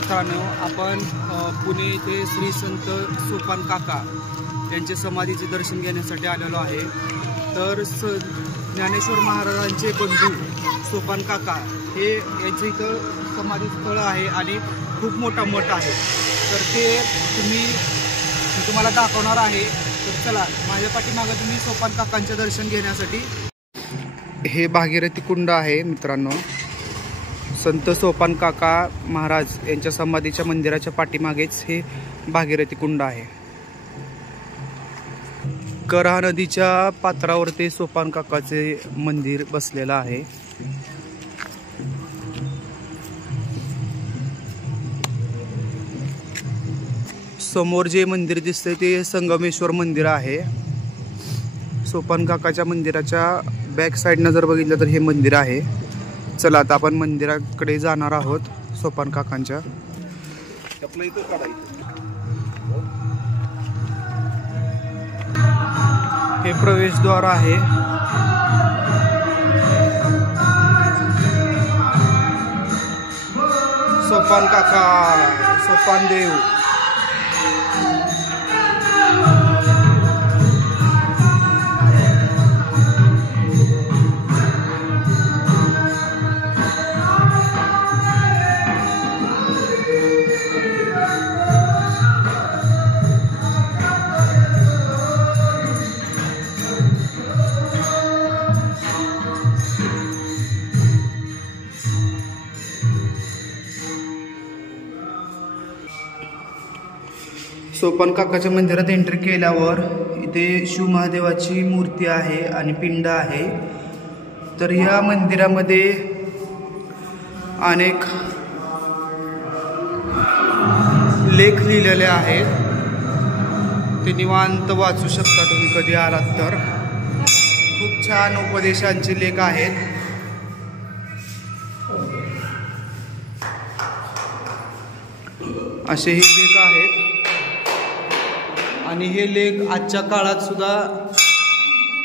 मित्रांनो, आपण पुणे येथे श्री संत सोपान काका यांचे समाधीचे दर्शन घेण्यासाठी आलेलो आहे। तर ज्ञानेश्वर महाराजांचे बंधू सोपान काका हे यांचे इथं समाधी स्थळ आहे आणि खूप मोठा मठ आहे। तर ते तुम्हाला दाखवणार आहे। तर चला माझ्या पाठीमागे तुम्ही सोपान काकांचे दर्शन घेण्यासाठी। हे भागीरथी कुंड आहे मित्रांनो, संत सोपान काका महाराज यांच्या समाधीच्या मंदिराच्या पाठीमागेच हे भागीरथी कुंड आहे। कऱ्हा नदीच्या पात्रावरती सोपान काकाचे मंदिर बसलेलं आहे। समोर जे मंदिर दिसते ते संगमेश्वर मंदिर आहे। सोपान काकाच्या मंदिराच्या बॅक साइडनं जर बघितलं तर हे मंदिर आहे। चला आता आपण मंदिराकडे जाणार आहोत सोपान काकांच्या। हे प्रवेशद्वार आहे। सोपान काका, सोपान देव। सोपान काकाच्या मंदिरात एंट्री केल्यावर इथे शिव महादेवाची मूर्ती आहे आणि पिंड आहे। तर या मंदिरामध्ये अनेक लेख लिहिलेले आहेत, ते निवांत वाचू शकता तुम्ही कधी आलात तर। खूप छान उपदेशांचे लेख आहेत। असे हे लेख आहेत आणि हे लेख आजच्या काळात सुद्धा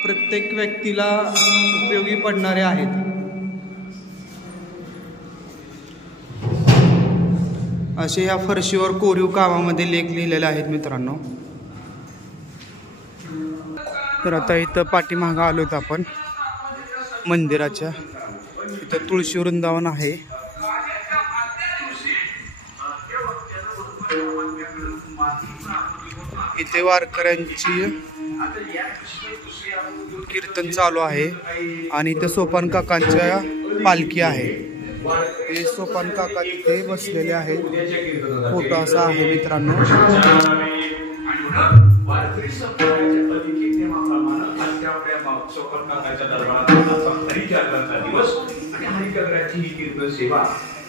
प्रत्येक व्यक्तीला उपयोगी पडणारे आहेत। असे या फरशीवर कोरीव कामामध्ये लेख लिहिलेले आहेत मित्रांनो। तर आता इथं पाठीमागं आलोत आपण मंदिराच्या। इथं तुळशी वृंदावन आहे। इथे वारकऱ्यांची कीर्तन चालू आहे आणि इथे सोपान काकांच्या पालखी आहे। हे सोपान काका तिथे बसलेले आहेत। फोटो असा आहे मित्रांनो।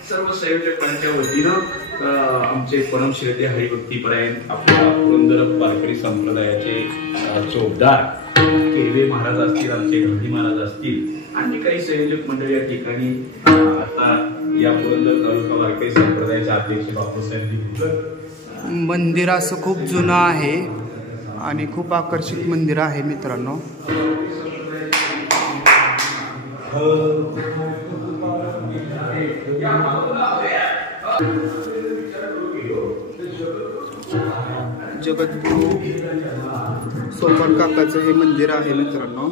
सर्व संयोजकांच्या वतीनं आमचे परमश्रद्धेय हरिभक्तीपरायण आपल्या पुरंदर वारकरी संप्रदायाचे चोपदार केवे महाराज असतील, आमचे गांधी महाराज असतील, आणि काही संयोजक मंडळी या ठिकाणी आता या पुरंदर तालुका वारकरी संप्रदायाचे अध्यक्ष बापूसाहेब। मंदिर असं खूप जुनं आहे आणि खूप आकर्षक मंदिर आहे मित्रांनो। जगद्गुरु सोपान काकाचं हे मंदिर आहे मित्रांनो।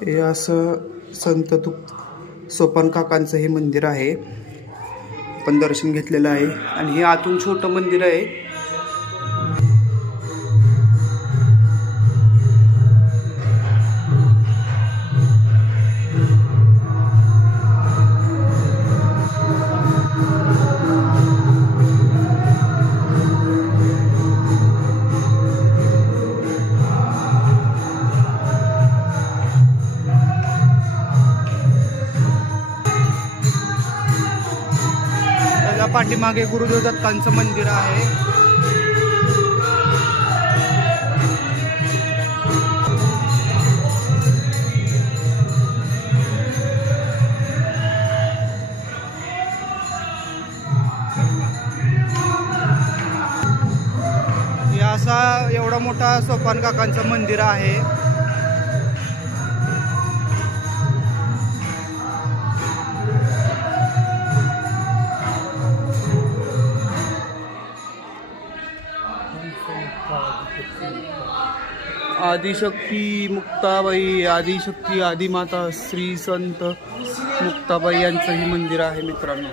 हे असं संत सोपान काकांचं हे मंदिर आहे। आपण दर्शन घेतलेलं आहे आणि हे आतून छोटं मंदिर आहे। पाठीमागे गुरुदेव दत्तांचं मंदिर आहे। असा एवढा मोठा सोपान काकांचं मंदिर आहे. आदिशक्ती मुक्ताबाई, आदिशक्ती आदिमाता श्री संत मुक्ताबाई यांचं हे मंदिर आहे मित्रांनो.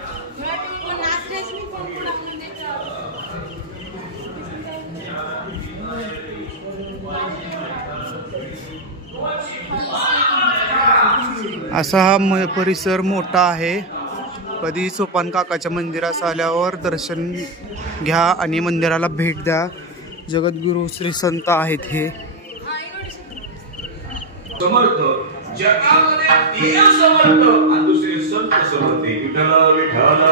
असा हा परिसर मोठा आहे. कधी सोपान काकाच्या मंदिरास आल्यावर दर्शन घ्या आणि मंदिराला भेट द्या. जगद्गुरु श्री संत आहेत हे. समर्थ जगामध्ये देव समर्थ आणि दुसरे संत समर्थ. विठ्ठल विठ्ठल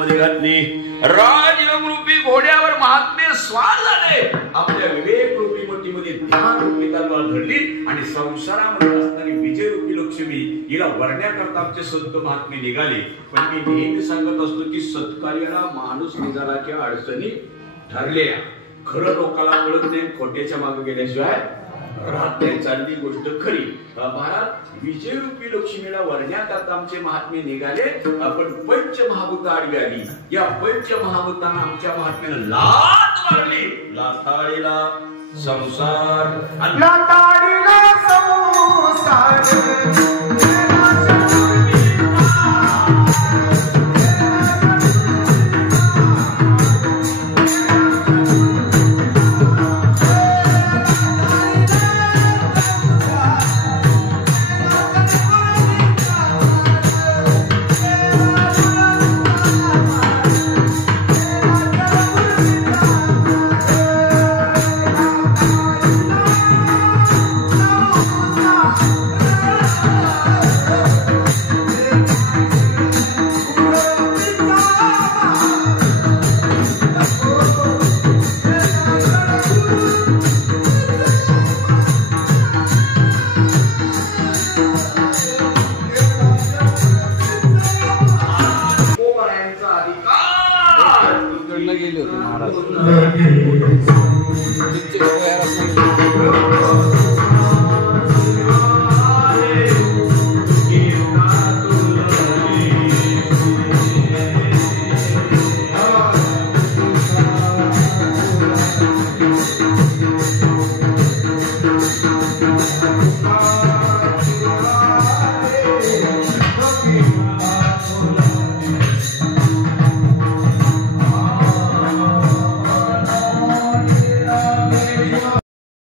मध्ये घातली. राजरूपी घोड्यावर महात्मे स्वार झाले. आपल्या विवेक रूपी मोठीमध्ये ध्यान रूपी तलवार धरली आणि संसारामध्ये असणारी विजय रूपी लक्ष्मी हिला वरण्याकरता आमचे संत महात्मे निघाले. पण मी नेहमी सांगत असतो की सत्कार्याला माणूस निघालाच्या अडचणी ठरल्या. खरं लोकांना कळत नाही, खोट्याच्या मागे गेल्याशिवाय राहत नाही. चालली गोष्ट खरी. महाराज विजयरूपी लक्ष्मीला वरण्याकरता आमचे महात्मे निघाले. आपण पंचमहाभूत आडवी आली. या पंचमहाभूतांना आमच्या महात्म्यानं लाथ मारली. लाथाळीला संसार, लाथाळीला संसार.